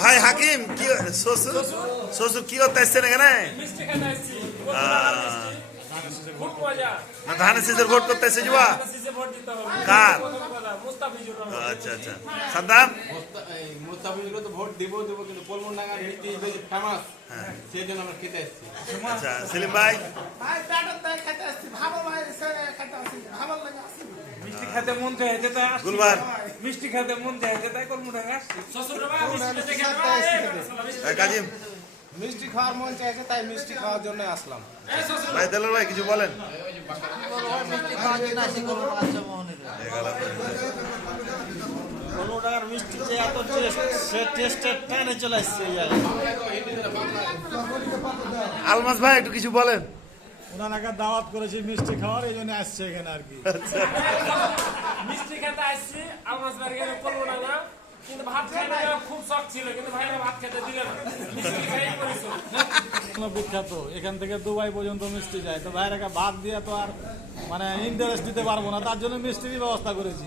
ভাই হাকিম কি শ্বশুর শ্বশুর কি করতে আসছেন এখানে? না ধানের শীষের ভোট করতে এসে যাবা কার? আচ্ছা আচ্ছা সাদ্দাম মুস্তাফিজুর তো ভোট দিব কিন্তু কলমডাঙ্গার মিষ্টি ফেমাস সেই জন্য আমরা খেতে আসছি। আচ্ছা সেলিম ভাই মিষ্টি খেতে মন চাইছে তাই আসছি। গুলবার মিষ্টি খেতে মন চাইছে তাই কলমডাঙ্গা আসছি। কাজিম মিষ্টি খাওয়ার মন চাইছে তাই মিষ্টি খাওয়ার জন্য আসলাম। ভাই দেলোর ভাই কিছু বলেন? কলমডাঙ্গার মিষ্টি যে এত টেস্ট সে টেস্টের টানে চলে আসছে এই জায়গায়। আলমাস ভাই একটু কিছু বলেন? ওনাকে দাওয়াত করেছি মিষ্টি খাওয়ার, এই জন্য আসছে এখানে আর কি। মিষ্টি খেতে আসছি আলমাস বাড়িতে কলমডাঙ্গা, কিন্তু ভাত খেতে খুব শখ ছিল, কিন্তু ভাইরা ভাত খেতে দিল না। মিষ্টি খাই করেছো বিখ্যাত, এখান থেকে দুবাই পর্যন্ত মিষ্টি যায়, তো ভাইরাকে ভাত দিয়ে তো আর মানে ইন্টারেস্ট দিতে পারবো না, তার জন্য মিষ্টিরই ব্যবস্থা করেছি।